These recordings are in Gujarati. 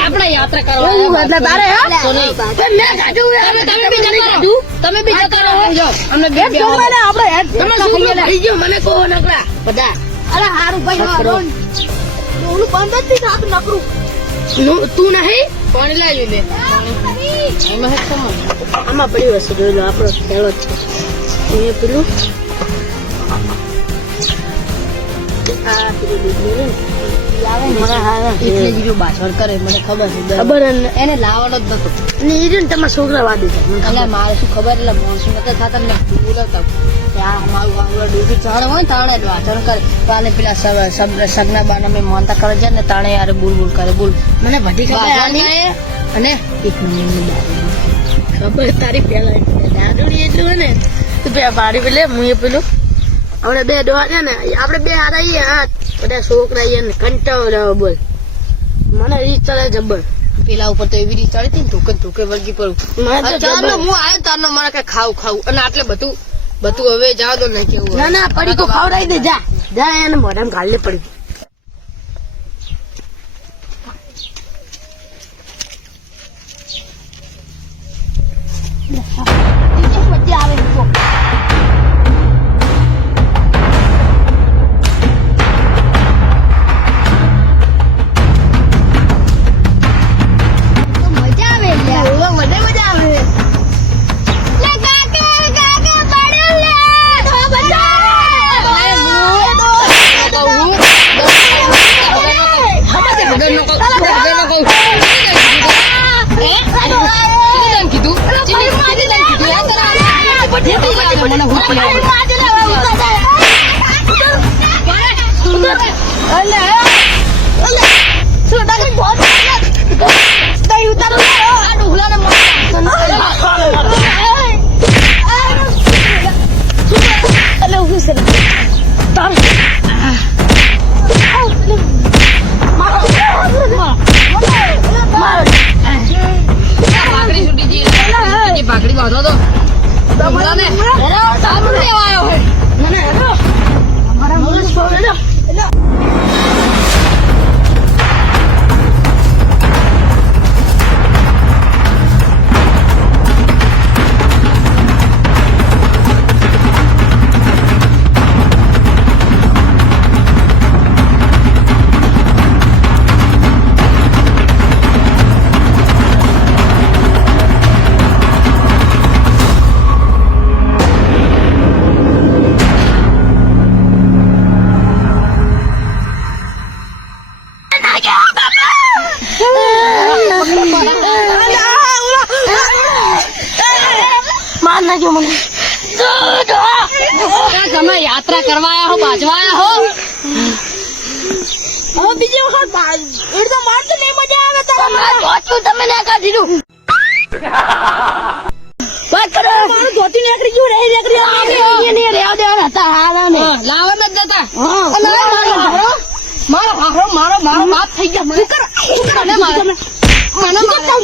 આપણે યાત્રા કરવા એટલે તારે તમે બી જતા રહો અમને બે મને કહો નકરા બધા અરે હારું ભાઈ ઓલું બંધ જ નથી થાતું નકરું તું નહીં પાણી લાવી લે આમાં પડ્યું હશે જોઈ લો આપણો ખેડો છે એ પેલું એને લાવવાનો જ નતો તમારા છોકરા વાદી છે મારે શું ખબર એટલે મોણસું નતા થતા ને બોલાવતા હોય તાણે વાચન કરે અને પેલા સગના બાના મેં માનતા કરે છે ને તાણે યાર બોલ બોલ કરે બોલ મને બધી ખબર અને એક ખબર તારી પેલા દાદુડી એટલું હોય ને બારી પેલે હું એ પેલું આપડે બે ડોહા છે ને આપડે બે હારા હા બધા છોકરા ને કંટાળો બોલ મને રીત ચડે જબર પેલા ઉપર તો એવી રીત ચડી હતી ને ધોકે વળગી પડું હું આવ્યો તારનો મારે કઈ ખાવું અને આટલે બધું હવે જાવ તો નહીં કેવું ના પડી તો ખવડાવી દે જા એને મોઢામાં ગાળ લે પડી આવે ભાગડી બાંધો તો તમે યાત્રા કરવા આયા હો બાજવા આયા હો બીજી વખત એકદમ વાત તો નહીં મજા આવે તમે ના કાઢી દઉં વાત કરો મારું ધોતી નીકળી ગયું નહીં રેવ દેવા હતા હારા ને લાવવા જ જતા મારો બાપ થઈ ગયા મને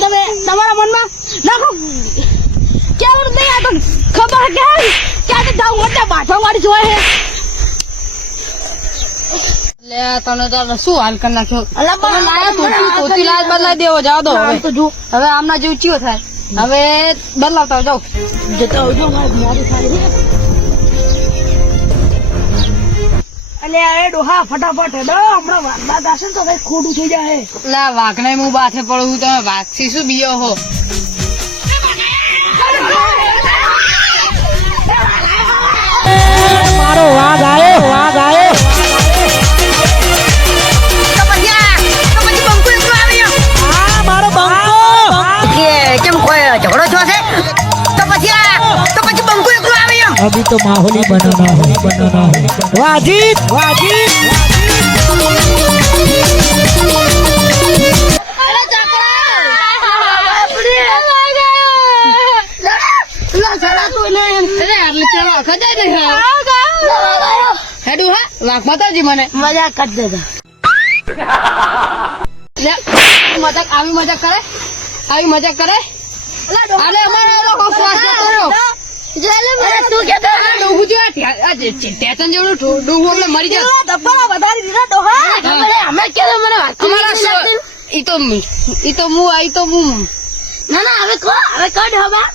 તમે તમારા મનમાં નાખો કેવું નહીં આ તો ખબર કે ક્યાં જાઉં મોટા બાઠવા વાળી જોય હે લે તને તો શું હાલ કરી નાખ્યો તોતી લાજ બદલાઈ દેવો જાવ દો હવે આમના જેવું ચિયો થાય હવે બદલાવતા જાઓ જતા આવજો મારી સારી અલે અરે ડોહા ફટાફટ હેડો હમણાં વાગવા દાશે તો કઈ ખોટું થઈ જાય લા વાઘને હું બાથે પડું તમે વાઘથી શું બીયો હો મારો વાઘ આયો મારો બંકો કેમ કોઈ ઝઘડો છો છે તો પછી બંકો એકલો આવ્યો અભી તો માહોલ ही बनाना है वाजिद માતાજી મને મજાક કરી દેતા આવી મજાક કરે અરે અમારે લોકો શ્વાસ કર્યો તું કે ટેશન જેવડું ડોહું આપણે મરી જાય ડબ્બામાં વધારી દીધા ડોહા અમે કેમ મને વાત ઈ તો હું ના ના હવે કડ હવા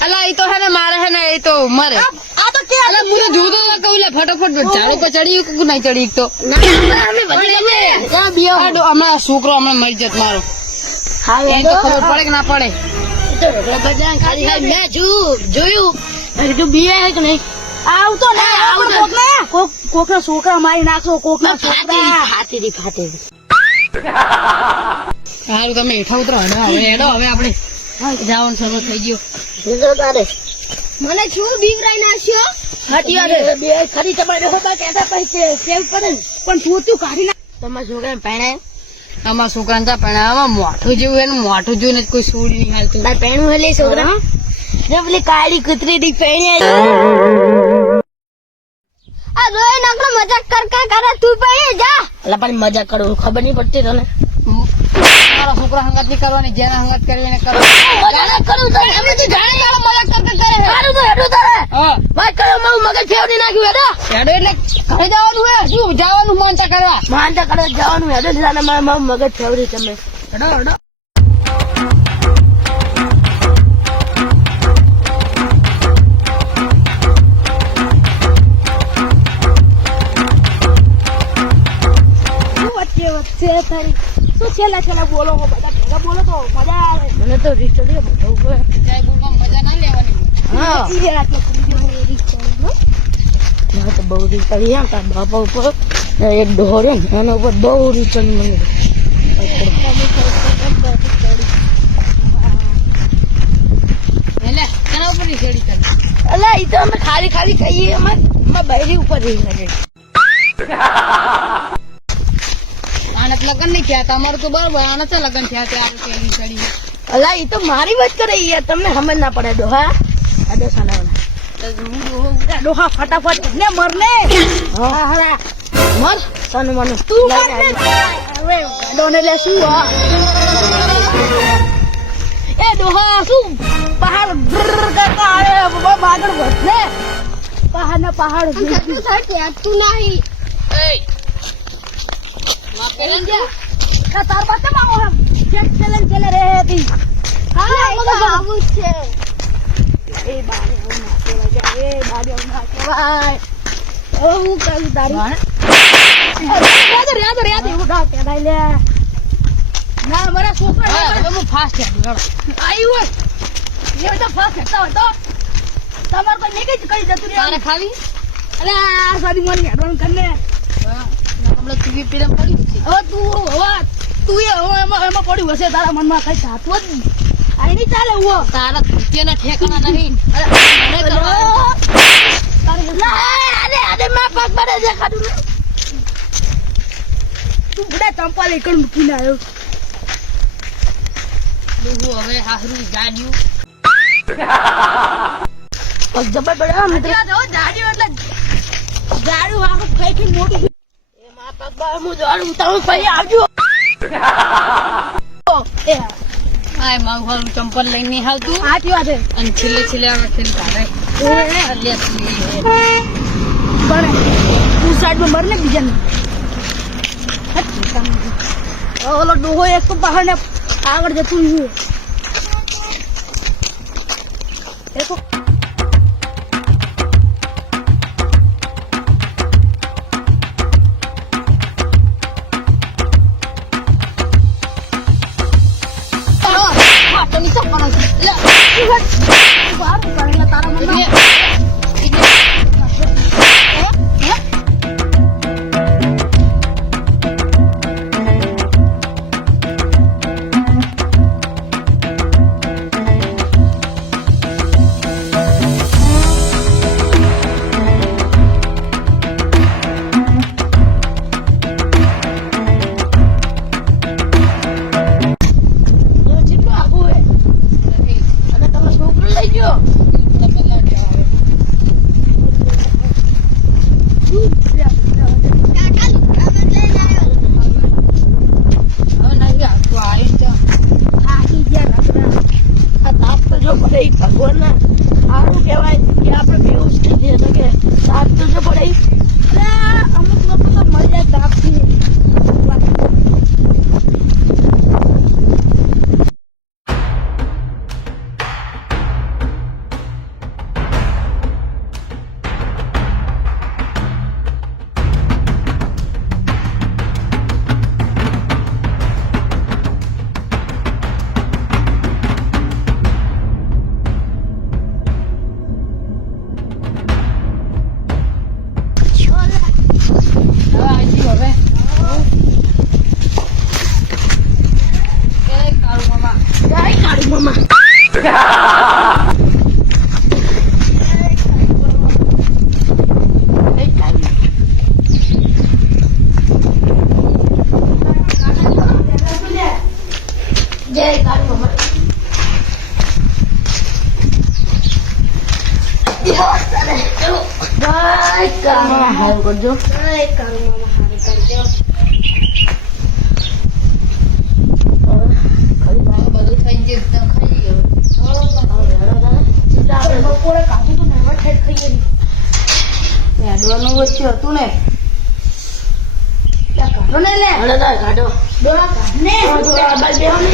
અલા ઈ તો હે ને મારે હે ને એ તો મરે આ તો કે અલા હું તો જોતો તો કહું લે ફટાફટ ઝાડુ પર ચડી કે નહીં ચડી એક તો અમે વધી ગમે હમણાં છોકરો હમણાં મરી જત મારો હા એને તો ખબર પડે કે ના પડે મેં જોયું તું બીએ હે કે નહીં આવતો ને કોક ના છોકરા મારી નાખો કોક ના છોકરા ફાટી સારું તમે હેઠા ઉતરો હેડો હવે આપણે જવાનું શરૂ થઈ ગયો મને શું બીવરાઈ નાખ્યો બે ખરી તમારે હોતા કહેતા પછી સેવ પડે ને પણ તું કાઢી નાખ તમારા છોકરા પહેણાય અમારા છોકરાને ચા પણ આમાં મોઢું જેવું એનું મોઢું જોઈને જ કોઈ સૂડ નહીં હાલતું પહેણું હેલે છોકરા જે પેલી કાળી કૂતરી ની પહેણી આ રોય નકલો મજાક કર તું પહેરી જા એટલે પણ મજાક કરું ખબર નહીં પડતી તને મારા છોકરા હંગાત નહીં કરવાની જેના હંગાત કરી એને કરો મજાક કરું તો એમ તું જાણે મારો મજાક કરે સારું તો હેડું તારે હા વાત કરો મારું મગજ ફેવડી નાખ્યું હેડો હેડો એટલે ઘરે જવાનું હે શું જવાનું માનતા કરવા માનતા કરવા જવાનું હેડો જાને મારું મગજ ફેવડી તમે હેડો વચ્ચે તારી શું છેલ્લા બોલો બધા ભેગા બોલો તો મજા આવે મને તો રીસ્ટોરી બતાવું પડે જાય બોલમાં મજા ના લેવાની હા તો બહુ રીચડી એમ તાર બાપા ઉપર એક ડોહર્યો ને એના ઉપર બહુ રીચડી મને એટલે એના ઉપર ની શેડી કરી અલા એ તો અમે ખાલી ખાઈએ અમાર બૈરી ઉપર રહી લાગે આને તો લગન નહીં થયા તમારું તો બરોબર આને તો લગન થયા ત્યારે કેવી ચડી અલા એ તો મારી વાત કરે યાર તમને સમજ ના પડે ડોહા આ દોસાના ડોહા ફટાફટ ને મર ને હા હા મર સન મન તું મર ને હવે ડોને લે શું એ ડોહા શું પહાડ કરતા આવે બાગડ વધને પહાડ તું નહીં એ માં પેલન જા તાર પાસે માવો હમ ચેક ચલે રે હતી હા મગર આવું છે એ બારે ના કેવાય જા એ બારે ના કેવાય ઓ હું કરું તારી યાદ એવું ડાક કે લે ના મારા છોકરા હવે હું ફાસ્ટ હેડું આવ્યું હોય એ તો ફાસ્ટ હેડતા હોય તો તમાર કોઈ નહીં કઈ જતું રે તારે ખાવી અલે આ સાદી મને હેડવાનું કરને આપણે ટીવી પીરમ પડી છે હવે તું એમાં પડ્યું હશે તારા મનમાં કઈ થતું જ નહીં આઈ નહીં ચાલે હું તારા ધૂતિયાના ઠેકાણા નહીં અરે માં પગ બડે દેખાડું ને તું બધા ચંપલ એકડ મૂકીને આવ્યો હું હવે હાહરું જાડ્યું પગ જબર પડ્યો મિત્ર જાડ્યું એટલે જાડું આખું ખાઈ મોટું એમાં પગ બા હું જાડું તમે ફરી આવજો એ આય મારું હારું ચંપલ લઈને નહીં આવતું આથી વાત અને છેલ્લે આવે છેલ્લે તારે લે પણ તું સાઈડમાં મર ને બીજાને ઓલો ડોહો એક તો બહાર ને આગળ જતું રહ્યું देखो જય કાળુ મામા. જય કાળુ મામા હારું કરજો. જય કાળુ મામા હારું કરજો. બધું થઈ ગયું તો ખાઈ ગયો. બપોરે કાઢી તો નવા ઠેઠ ખાઈએ હેડવાનું વચ્ચે હતું ને કાઢો ને લે. કાઢો ડોળા કાઢ ને. આગળ બેહો ને